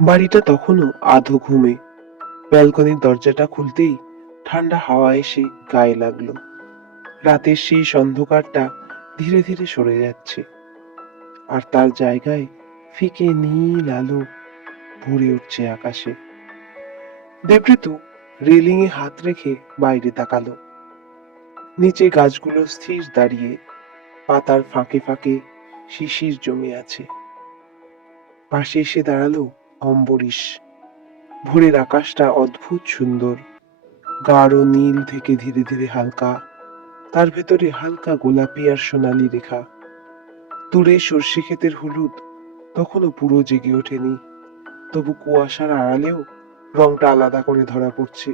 বাড়িটা তখনও আধো ঘুমে। ব্যালকনির দরজাটা খুলতেই ঠান্ডা হাওয়া এসে গায়ে লাগলো। রাতের সেই অন্ধকারটা ধীরে ধীরে সরে যাচ্ছে, আর তার জায়গায় ফিকে নীল আলো ভরে উঠছে আকাশে। দেবৃতু রেলিং এ হাত রেখে বাইরে তাকালো। নিচে গাছগুলো স্থির দাঁড়িয়ে, পাতার ফাঁকে ফাঁকে শিশির জমে আছে। পাশে এসে দাঁড়ালো অম্বরীশ। ভোরের আকাশটা অদ্ভুত সুন্দর, গাঢ় নীল থেকে ধীরে ধীরে হালকা, তার ভেতরে হালকা গোলাপি আর সোনালি রেখা। দূরে সর্ষে ক্ষেতের হলুদ তখনও পুরো জেগে ওঠেনি, তবু কুয়াশার আড়ালেও রংটা আলাদা করে ধরা পড়ছে।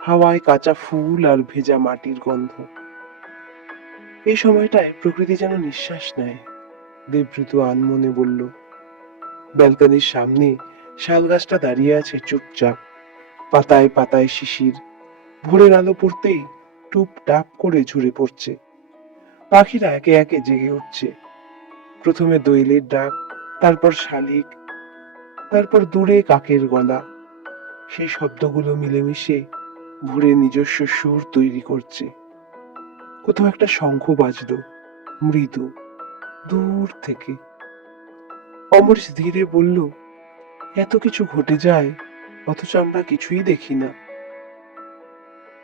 হাওয়ায় কাঁচা ফুল আর ভেজা মাটির গন্ধ। এই সময়টায় প্রকৃতি যেন নিঃশ্বাস নেয়। দেবৃতু আনমনে বলল। ব্যালকনির সামনে শাল গাছটা দাঁড়িয়ে আছে চুপচাপ, পাতায় পাতায় শিশির। ভোরের আলো পড়তেই টুপ টাপ করে ঝরে পড়ছে। পাখিরা একে একে জেগে উঠছে। প্রথমে দোয়েলের ডাক, তারপর শালিক, তারপর দূরে কাকের গলা। সেই শব্দগুলো মিলেমিশে ভোরের নিজস্ব সুর তৈরি করছে। কোথাও একটা শঙ্খ বাজলো, মৃদু, দূর থেকে। অমরিশ ধীরে বলল, এত কিছু ঘটে যায়, অথচ আমরা কিছুই দেখি না।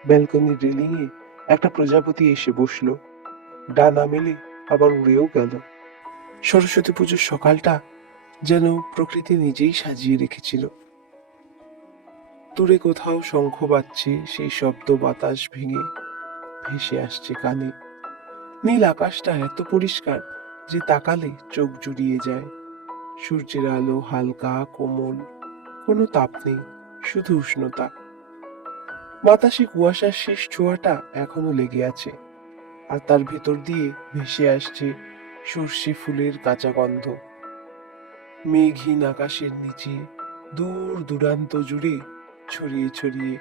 ব্যালকনির রেলিং এ একটা প্রজাপতি এসে বসলো, ডানা মেলে আবার উড়েও গেল। সরস্বতী পুজোর সকালটা যেন প্রকৃতি নিজেই সাজিয়ে রেখেছিল। দূরে কোথাও শঙ্খ বাজছে, সেই শব্দ বাতাস ভেঙে ভেসে আসছে কানে। নীল আকাশটা এত পরিষ্কার যে তাকালে চোখ জুড়িয়ে যায়। সূর্যের আলো হালকা কোমল, কোনো তাপ নেই, শুধু উষ্ণতা। বাতাসে কুয়াশার শেষ ছোঁয়াটা এখনো লেগে আছে, আর তার ভেতর দিয়ে ভেসে আসছে সর্ষে ফুলের কাঁচা গন্ধ। মেঘহীন আকাশের নিচে দূর দূরান্ত জুড়ে ছড়িয়ে ছড়িয়ে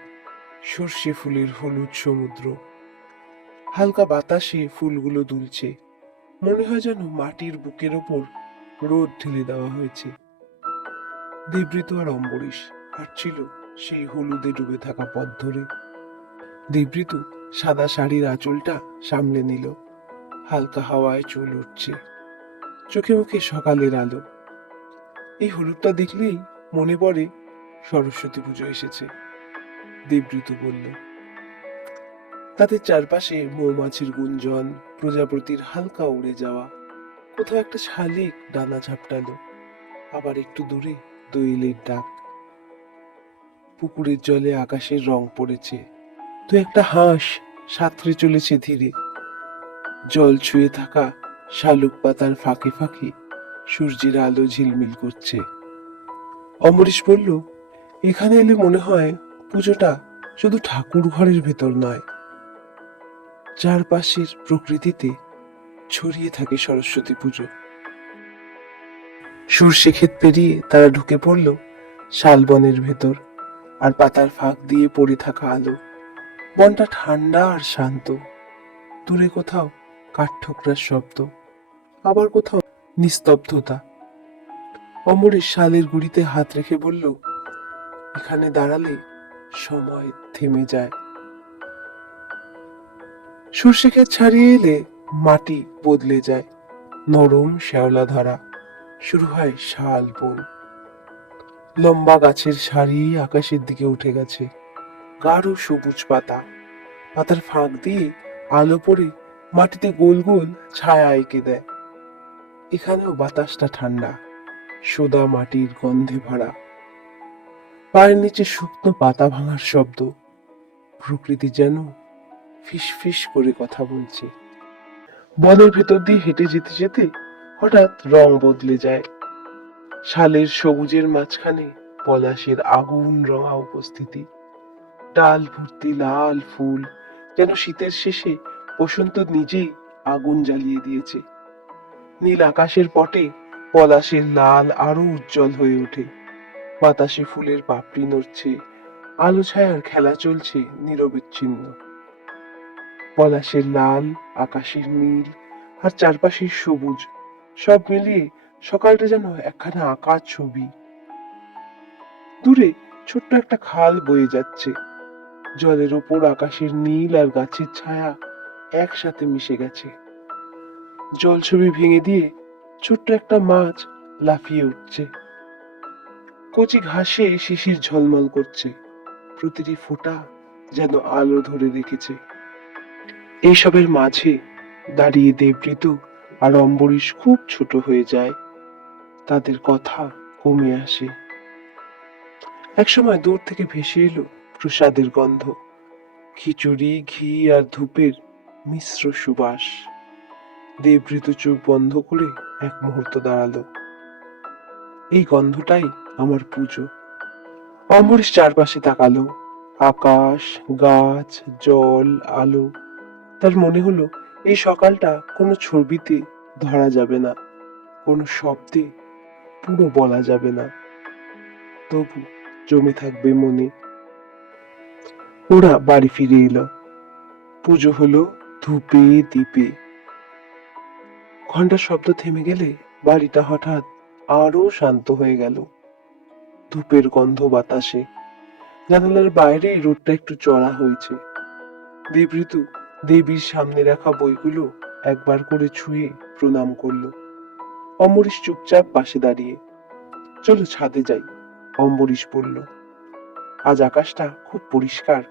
সর্ষে ফুলের হলুদ সমুদ্র। হালকা বাতাসে ফুলগুলো দুলছে, মনে হয় যেন মাটির বুকের ওপর রোদ ঢেলে দেওয়া হয়েছে। দেবৃত আর অম্বরীশ হাঁটছিল সেই হলুদে ডুবে থাকা পথ ধরে। দেবৃতু সাদা শাড়ির আঁচলটা সামলে নিল, হালকা হাওয়ায় চুল উঠছে, চোখে মুখে সকালের আলো। এই হলুদটা দেখলেই মনে পড়ে সরস্বতী পুজো এসেছে, দেবৃতু বলল। তাদের চারপাশে মৌমাছির গুঞ্জন, প্রজাপতির হালকা উড়ে যাওয়া। কোথাও একটা শালিক ডানা ঝাপটালো, আবার একটু দূরে দোয়েলের ডাক। পুকুরের জলে আকাশের রং পড়েছে, তো একটা হাঁস সাঁতরে চলেছে ধীরে। জল ছুঁয়ে থাকা শালুক পাতার ফাঁকে ফাঁকে সূর্যের আলো ঝিলমিল করছে। অমরিশ বলল, এখানে এলে মনে হয় পুজোটা শুধু ঠাকুর ঘরের ভেতর নয়, চারপাশের প্রকৃতিতে ছড়িয়ে থাকে সরস্বতী পুজো। সর্ষে ক্ষেত পেরিয়ে তারা ঢুকে পড়ল শালবনের ভেতর, আর পাতার ফাঁক দিয়ে পড়ে থাকা আলো। বনটা ঠান্ডা আর শান্ত। দূরে কোথাও কাঠঠোকরার শব্দ, আবার কোথাও নিস্তব্ধতা। অমরেশ শালের গুড়িতে হাত রেখে বলল, এখানে দাঁড়ালে সময় থেমে যায়। সর্ষে ক্ষেত ছাড়িয়ে এলে মাটি বদলে যায়, নরম শ্যাওলা ধরা। শুরু হয় শাল বন। লম্বা গাছের সারি আকাশের দিকে উঠে গেছে, গাঢ় সবুজ পাতা। পাতার ফাঁক দিয়ে আলো পড়ে মাটিতে গোল গোল ছায়া এঁকে দেয়। এখানেও বাতাসটা ঠান্ডা, সোদা মাটির গন্ধে ভরা। পায়ের নিচে শুকনো পাতা ভাঙার শব্দ। প্রকৃতি যেন ফিস ফিস করে কথা বলছে। বনের ভেতর দিয়ে হেঁটে যেতে যেতে হঠাৎ রং বদলে যায়। শালের সবুজের মাঝখানে পলাশের আগুন রঙা উপস্থিতি। ডাল ভর্তি লাল ফুল, যেন শীতের শেষে বসন্ত নিজেই আগুন জ্বালিয়ে দিয়েছে। নীল আকাশের পটে পলাশের লাল আরো উজ্জ্বল হয়ে ওঠে। বাতাসে ফুলের পাপড়ি নড়ছে, আলো ছায়ার খেলা চলছে নিরবিচ্ছিন্ন। পলাশের লাল, আকাশের নীল, আর চারপাশের সবুজ, সব মিলিয়ে সকালটা যেন একখানা আঁকা ছবি। দূরে ছোট্ট একটা খাল বয়ে যাচ্ছে, জলের ওপর আকাশের নীল আর গাছের ছায়া একসাথে মিশে গেছে। জলছবি ভেঙে দিয়ে ছোট্ট একটা মাছ লাফিয়ে উঠছে, কচি ঘাসে শিশির ঝলমল করছে, প্রতিটি ফোঁটা যেন আলো ধরে রেখেছে। এইসবের মাঝে দাঁড়িয়ে দেবৃত আর অম্বরীশ খুব ছোট হয়ে যায়, তাদের কথা কমে আসে। একসময় দূর থেকে ভেসে এলো প্রসাদের গন্ধ, খিচুড়ি, ঘি আর ধূপের মিশ্র সুবাস। দেবৃত চোখ বন্ধ করে এক মুহূর্ত দাঁড়ালো। এই গন্ধটাই আমার পুজো। অম্বরীশ চারপাশে তাকালো, আকাশ, গাছ, জল, আলো। তার মনে হলো এই সকালটা কোনো ছবিতে ধরা যাবে না, কোনো শব্দে পুরো বলা যাবে না, তবু জমে থাকবে মনে। ওরা বাড়ি ফিরে এলো। পুজো হলো ধূপে দ্বীপে। ঘন্টার শব্দ থেমে গেলে বাড়িটা হঠাৎ আরো শান্ত হয়ে গেল। ধূপের গন্ধ বাতাসে, জানালার বাইরে রোদটা একটু চড়া হয়েছে। দেবঋতু দেবীর সামনে রাখা বইগুলো একবার করে ছুঁয়ে প্রণাম করলো। অম্বরীশ চুপচাপ পাশে দাঁড়িয়ে। চলো ছাদে যাই, অম্বরীশ বলল। আজ আকাশটা খুব পরিষ্কার,